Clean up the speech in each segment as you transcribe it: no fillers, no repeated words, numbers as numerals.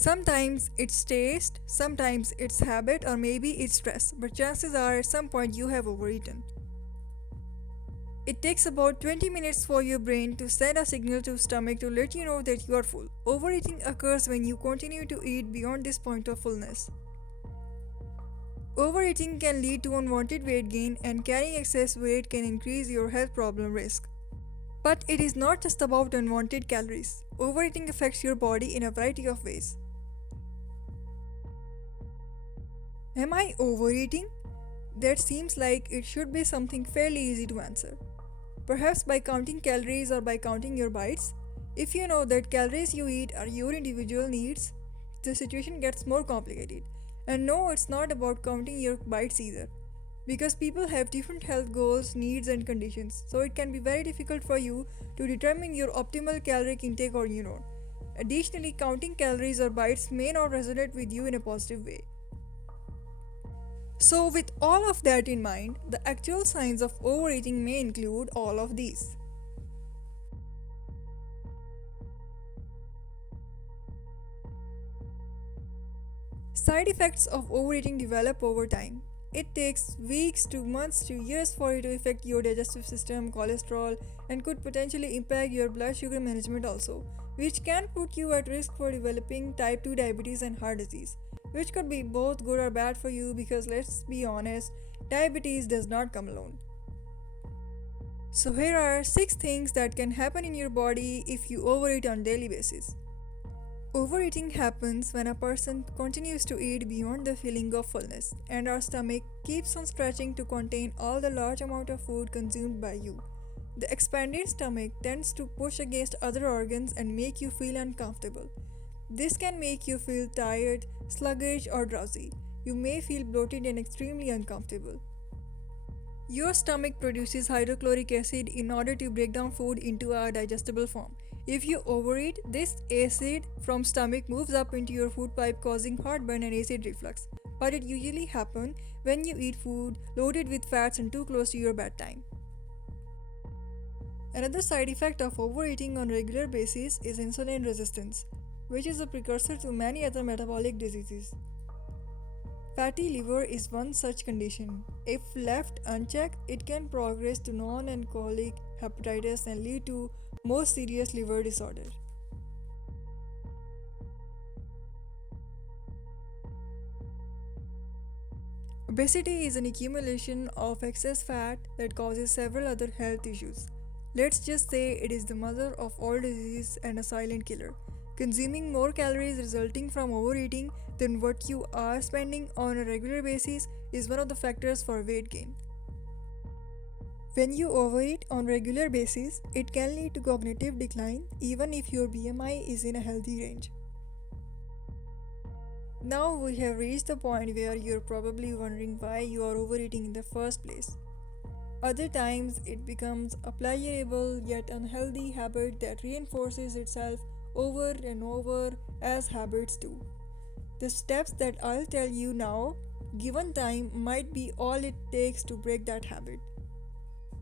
Sometimes it's taste, sometimes it's habit, or maybe it's stress, but chances are at some point you have overeaten. It takes about 20 minutes for your brain to send a signal to stomach to let you know that you are full. Overeating occurs when you continue to eat beyond this point of fullness. Overeating can lead to unwanted weight gain, and carrying excess weight can increase your health problem risk. But it is not just about unwanted calories. Overeating affects your body in a variety of ways. Am I overeating? That seems like it should be something fairly easy to answer. Perhaps by counting calories or by counting your bites. If you know that calories you eat are your individual needs, the situation gets more complicated. And no, it's not about counting your bites either. Because people have different health goals, needs, and conditions, so it can be very difficult for you to determine your optimal caloric intake or you know. Additionally, counting calories or bites may not resonate with you in a positive way. So, with all of that in mind, the actual signs of overeating may include all of these. Side effects of overeating develop over time. It takes weeks to months to years for it to affect your digestive system, cholesterol, and could potentially impact your blood sugar management also, which can put you at risk for developing type 2 diabetes and heart disease, which could be both good or bad for you because let's be honest, diabetes does not come alone. So here are 6 things that can happen in your body if you overeat on daily basis. Overeating happens when a person continues to eat beyond the feeling of fullness, and our stomach keeps on stretching to contain all the large amount of food consumed by you. The expanded stomach tends to push against other organs and make you feel uncomfortable. This can make you feel tired, sluggish, or drowsy. You may feel bloated and extremely uncomfortable. Your stomach produces hydrochloric acid in order to break down food into a digestible form. If you overeat, this acid from stomach moves up into your food pipe causing heartburn and acid reflux. But it usually happens when you eat food loaded with fats and too close to your bedtime. Another side effect of overeating on a regular basis is insulin resistance, which is a precursor to many other metabolic diseases. Fatty liver is one such condition. If left unchecked, it can progress to non-alcoholic hepatitis and lead to more serious liver disorder. Obesity is an accumulation of excess fat that causes several other health issues. Let's just say it is the mother of all diseases and a silent killer, consuming more calories resulting from overeating than what you are spending on a regular basis is one of the factors for weight gain. When you overeat on a regular basis, it can lead to cognitive decline even if your BMI is in a healthy range. Now we have reached the point where you're probably wondering why you are overeating in the first place. Other times it becomes a pleasurable yet unhealthy habit that reinforces itself over and over as habits do. The steps that I'll tell you now, given time, might be all it takes to break that habit.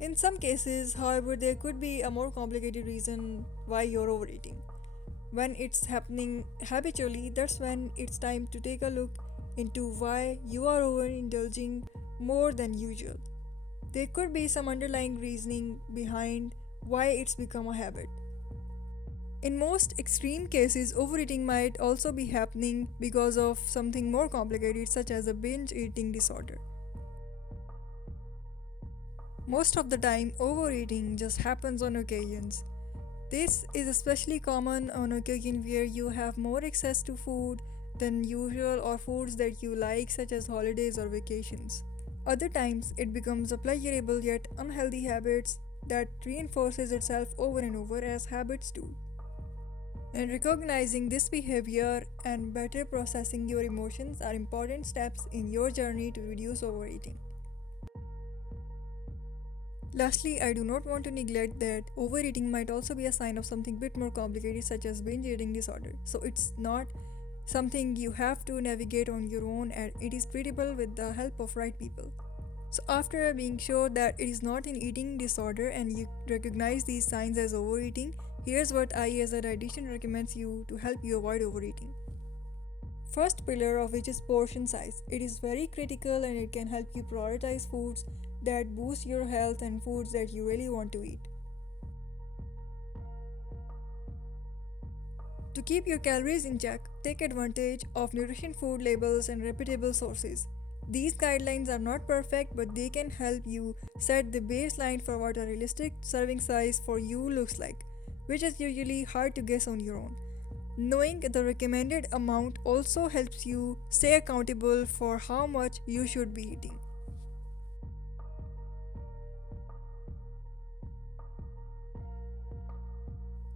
In some cases, however, there could be a more complicated reason why you're overeating. When it's happening habitually, that's when it's time to take a look into why you are overindulging more than usual. There could be some underlying reasoning behind why it's become a habit. In most extreme cases, overeating might also be happening because of something more complicated, such as a binge eating disorder. Most of the time, overeating just happens on occasions. This is especially common on occasions where you have more access to food than usual or foods that you like, such as holidays or vacations. Other times, it becomes a pleasurable yet unhealthy habit that reinforces itself over and over as habits do. And recognizing this behavior and better processing your emotions are important steps in your journey to reduce overeating. Lastly, I do not want to neglect that overeating might also be a sign of something bit more complicated, such as binge eating disorder. So it's not something you have to navigate on your own, and it is treatable with the help of right people. So after being sure that it is not an eating disorder and you recognize these signs as overeating, here's what I as a dietitian recommends you to help you avoid overeating. First pillar of which is portion size. It is very critical and it can help you prioritize foods that boost your health and foods that you really want to eat. To keep your calories in check, take advantage of nutrition food labels and reputable sources. These guidelines are not perfect, but they can help you set the baseline for what a realistic serving size for you looks like, which is usually hard to guess on your own. Knowing the recommended amount also helps you stay accountable for how much you should be eating.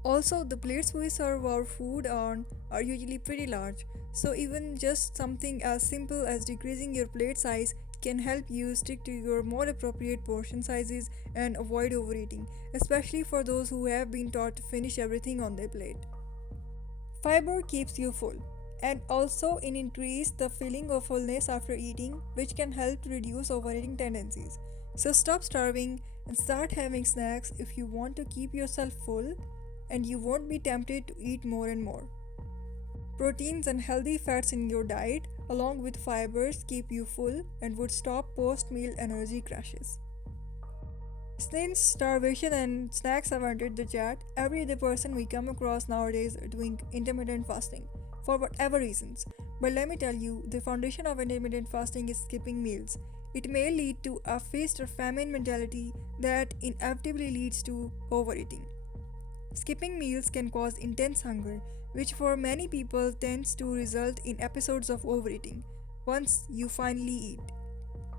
Also, the plates we serve our food on are usually pretty large, so even just something as simple as decreasing your plate size can help you stick to your more appropriate portion sizes and avoid overeating, especially for those who have been taught to finish everything on their plate. Fiber keeps you full and also it increase the feeling of fullness after eating, which can help reduce overeating tendencies. So stop starving and start having snacks if you want to keep yourself full and you won't be tempted to eat more and more. Proteins and healthy fats in your diet along with fibers keep you full and would stop post-meal energy crashes. Since starvation and snacks have entered the chat, every other person we come across nowadays are doing intermittent fasting for whatever reasons. But let me tell you, the foundation of intermittent fasting is skipping meals. It may lead to a feast or famine mentality that inevitably leads to overeating. Skipping meals can cause intense hunger, which for many people tends to result in episodes of overeating once you finally eat.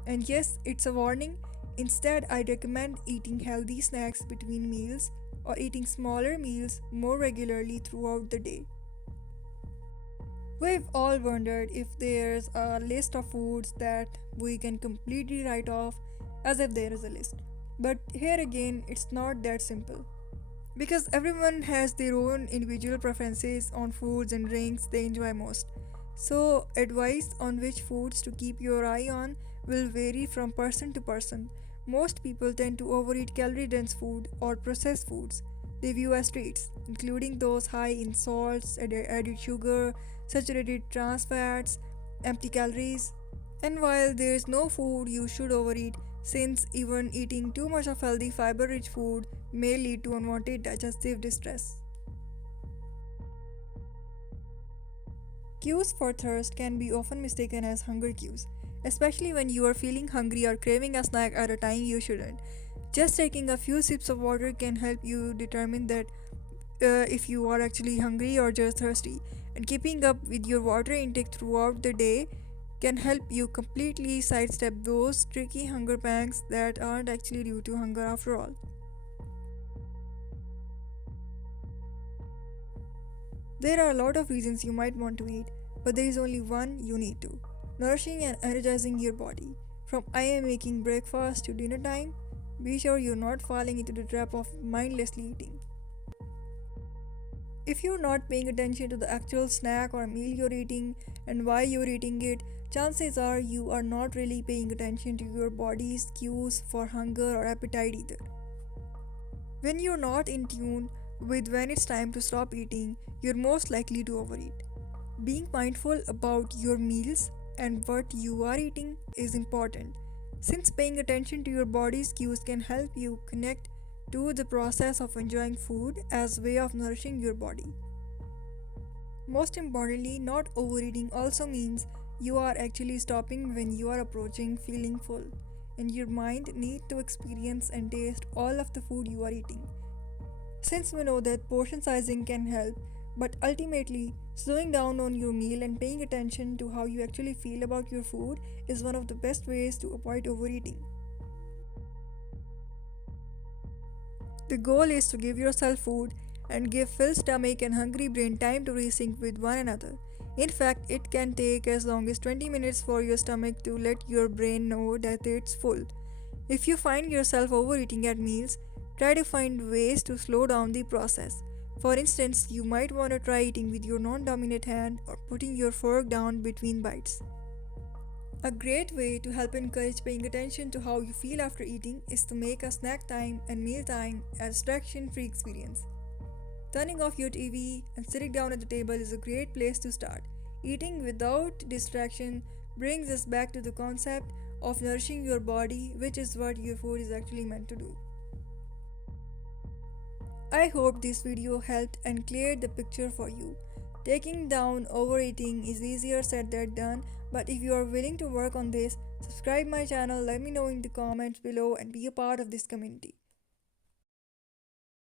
And yes, it's a warning. Instead, I recommend eating healthy snacks between meals or eating smaller meals more regularly throughout the day. We've all wondered if there's a list of foods that we can completely write off as if there is a list. But here again, it's not that simple. Because everyone has their own individual preferences on foods and drinks they enjoy most. So, advice on which foods to keep your eye on will vary from person to person. Most people tend to overeat calorie dense food or processed foods they view as treats, including those high in salts, added sugar, saturated trans fats, empty calories. And while there is no food you should overeat, since even eating too much of healthy fiber rich food may lead to unwanted digestive distress. Cues for thirst can be often mistaken as hunger cues, especially when you are feeling hungry or craving a snack at a time you shouldn't. Just taking a few sips of water can help you determine that if you are actually hungry or just thirsty. And keeping up with your water intake throughout the day can help you completely sidestep those tricky hunger pangs that aren't actually due to hunger after all. There are a lot of reasons you might want to eat, but there is only one you need to: nourishing and energizing your body. From I am making breakfast to dinner time, be sure you're not falling into the trap of mindlessly eating. If you're not paying attention to the actual snack or meal you're eating and why you're eating it, chances are you are not really paying attention to your body's cues for hunger or appetite either. When you're not in tune with when it's time to stop eating, you're most likely to overeat. Being mindful about your meals and what you are eating is important, since paying attention to your body's cues can help you connect to the process of enjoying food as a way of nourishing your body. Most importantly, not overeating also means you are actually stopping when you are approaching feeling full, and your mind needs to experience and taste all of the food you are eating. Since we know that portion sizing can help, but ultimately, slowing down on your meal and paying attention to how you actually feel about your food is one of the best ways to avoid overeating. The goal is to give yourself food and give full stomach and hungry brain time to resync with one another. In fact, it can take as long as 20 minutes for your stomach to let your brain know that it's full. If you find yourself overeating at meals, try to find ways to slow down the process. For instance, you might want to try eating with your non dominant hand or putting your fork down between bites. A great way to help encourage paying attention to how you feel after eating is to make a snack time and meal time a distraction free experience. Turning off your TV and sitting down at the table is a great place to start. Eating without distraction brings us back to the concept of nourishing your body, which is what your food is actually meant to do. I hope this video helped and cleared the picture for you. Taking down overeating is easier said than done, but if you are willing to work on this, subscribe my channel, let me know in the comments below and be a part of this community.